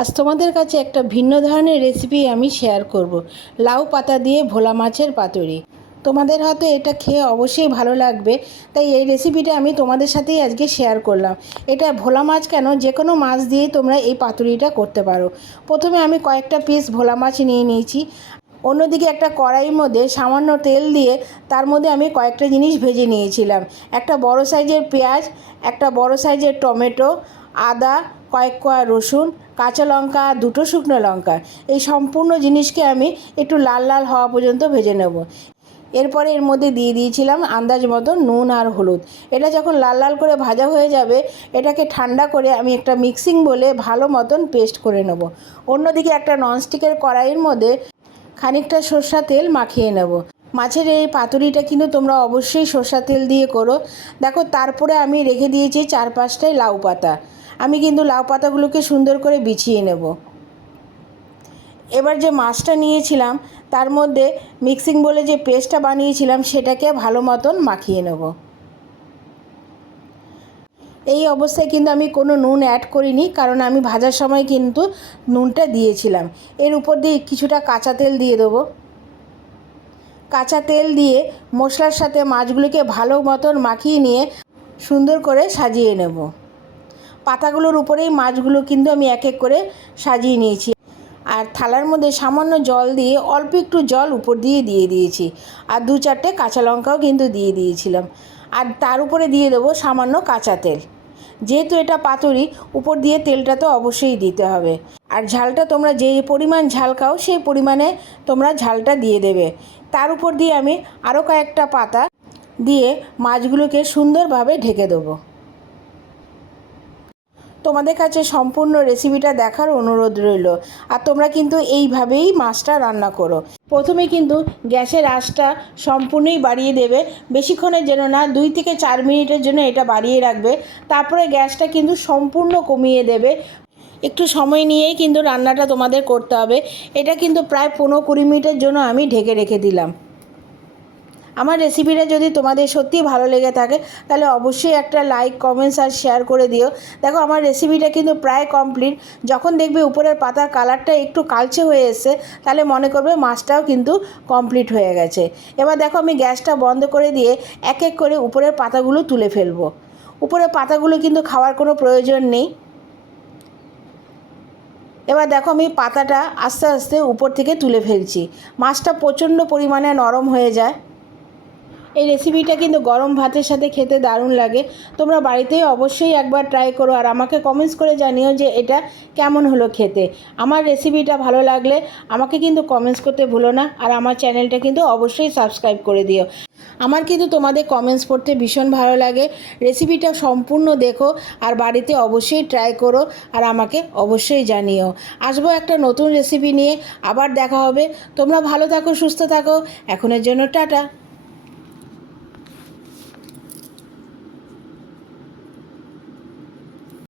আজ তোমাদের কাছে একটা ভিন্ন ধরনের রেসিপি আমি শেয়ার করব। লাউ পাতা দিয়ে ভোলা মাছের পাতুরি। তোমাদের হয়তো এটা খেয়ে অবশ্যই ভালো লাগবে, তাই এই রেসিপিটা আমি তোমাদের সাথেই আজকে শেয়ার করলাম। এটা ভোলা মাছ কেন, যে কোনো মাছ দিয়েই তোমরা এই পাতুরিটা করতে পারো। প্রথমে আমি কয়েকটা পিস ভোলা মাছ নিয়ে নিয়েছি। অন্যদিকে একটা কড়াইয়ের মধ্যে সামান্য তেল দিয়ে তার মধ্যে আমি কয়েকটা জিনিস ভেজে নিয়েছিলাম। একটা বড় সাইজের পেঁয়াজ, একটা বড় সাইজের টমেটো, আদা, কয়েক কোয়া রসুন, কাঁচা লঙ্কা, দুটো শুকনো লঙ্কা। এই সম্পূর্ণ জিনিসকে আমি একটু লাল লাল হওয়া পর্যন্ত ভেজে নেব। এরপরে এর মধ্যে দিয়ে দিয়েছিলাম আন্দাজ মতো নুন আর হলুদ। এটা যখন লাল লাল করে ভাজা হয়ে যাবে, এটাকে ঠান্ডা করে আমি একটা মিক্সিং বলে ভালো মতন পেস্ট করে নেব। অন্যদিকে একটা ননস্টিকের কড়াইয়ের মধ্যে খানিকটা সরষা তেল মাখিয়ে নেব। মাছের এই পাতুরিটা কিন্তু তোমরা অবশ্যই সরষা তেল দিয়ে করো। দেখো, তারপরে আমি রেখে দিয়েছি 4-5টাই লাউ পাতা। আমি কিন্তু লাউ পাতাগুলোকে সুন্দর করে বিছিয়ে নেব। এবার যে মাছটা নিয়েছিলাম তার মধ্যে মিক্সিং বলে যে পেস্টটা বানিয়েছিলাম সেটাকে ভালো মতন মাখিয়ে নেব। এই অবস্থায় কিন্তু আমি কোনো নুন অ্যাড করিনি, কারণ আমি ভাজার সময় কিন্তু নুনটা দিয়েছিলাম। এর উপর দিয়ে কিছুটা কাঁচা তেল দিয়ে দেবো। কাঁচা তেল দিয়ে মশলার সাথে মাছগুলিকে ভালো মতন মাখিয়ে নিয়ে সুন্দর করে সাজিয়ে নেব। পাতাগুলোর উপরেই মাছগুলো কিন্তু আমি এক এক করে সাজিয়ে নিয়েছি। আর থালার মধ্যে সামান্য জল দিয়ে অল্প একটু জল উপর দিয়ে দিয়েছি। আর 2-4টে কাঁচা লঙ্কাও কিন্তু দিয়ে দিয়েছিলাম। আর তার উপরে দিয়ে দেবো সামান্য কাঁচা তেল। যেহেতু এটা পাতুরি, উপর দিয়ে তেলটা তো অবশ্যই দিতে হবে। আর ঝালটা তোমরা যে পরিমাণ ঝাল খাও সেই পরিমাণে তোমরা ঝালটা দিয়ে দেবে। তার উপর দিয়ে আমি আরও কয়েকটা পাতা দিয়ে মাছগুলোকে সুন্দরভাবে ঢেকে দেবো। তোমাদের কাছে সম্পূর্ণ রেসিপিটা দেখার অনুরোধ রইল। আর তোমরা কিন্তু এইভাবেই মাছটা রান্না করো। প্রথমে কিন্তু গ্যাসের আঁচটা সম্পূর্ণই বাড়িয়ে দেবে, বেশিক্ষণের জন্য না, 2 থেকে 4 মিনিটের জন্য এটা বাড়িয়ে রাখবে। তারপরে গ্যাসটা কিন্তু সম্পূর্ণ কমিয়ে দেবে। একটু সময় নিয়েই কিন্তু রান্নাটা তোমাদের করতে হবে। এটা কিন্তু প্রায় 15-20 মিনিটের জন্য আমি ঢেকে রেখে দিলাম। আমার রেসিপিটা যদি তোমাদের সত্যিই ভালো লেগে থাকে তাহলে অবশ্যই একটা লাইক, কমেন্টস আর শেয়ার করে দিও। দেখো, আমার রেসিপিটা কিন্তু প্রায় কমপ্লিট। যখন দেখবে উপরের পাতার কালারটা একটু কালচে হয়ে এসছে, তাহলে মনে করবে মাছটাও কিন্তু কমপ্লিট হয়ে গেছে। এবার দেখো, আমি গ্যাসটা বন্ধ করে দিয়ে এক এক করে উপরের পাতাগুলো তুলে ফেলবো। উপরের পাতাগুলো কিন্তু খাওয়ার কোনো প্রয়োজন নেই। এবার দেখো, আমি পাতাটা আস্তে আস্তে উপর থেকে তুলে ফেলছি। মাছটা প্রচণ্ড পরিমাণে নরম হয়ে যায়। এই রেসিপিটা কিন্তু গরম ভাতের সাথে খেতে দারুণ লাগে। তোমরা বাড়িতেই অবশ্যই একবার ট্রাই করো আর আমাকে কমেন্টস করে জানিও যে এটা কেমন হলো খেতে। আমার রেসিপিটা ভালো লাগলে আমাকে কিন্তু কমেন্টস করতে ভুলো না। আর আমার চ্যানেলটা কিন্তু অবশ্যই সাবস্ক্রাইব করে দিও। আমার কিন্তু তোমাদের কমেন্টস পড়তে ভীষণ ভালো লাগে। রেসিপিটা সম্পূর্ণ দেখো আর বাড়িতে অবশ্যই ট্রাই করো আর আমাকে অবশ্যই জানিও। আসবো একটা নতুন রেসিপি নিয়ে, আবার দেখা হবে। তোমরা ভালো থাকো, সুস্থ থাকো। এখনের জন্য টাটা।